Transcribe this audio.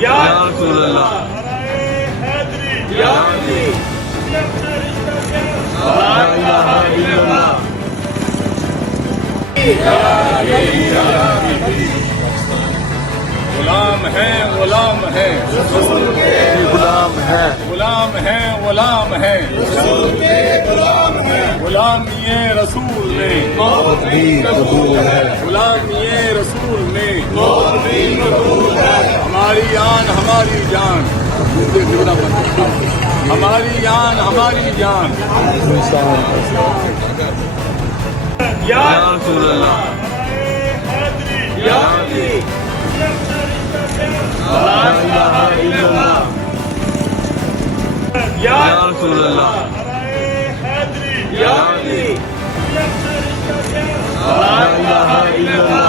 یا رسول اللہ، یا علی، لا الہ الا اللہ، غلام ہیں غلام ہیں غلام ہیں غلام ہیں غلام ہیں غلامی رسول میں غلامی رسول میں ہماری آن ہماری جان، ہماری آن ہماری جان، یا رسول اللہ، یا علی، لا الہ الا اللہ، یا رسول اللہ، یا علی، لا الہ الا اللہ۔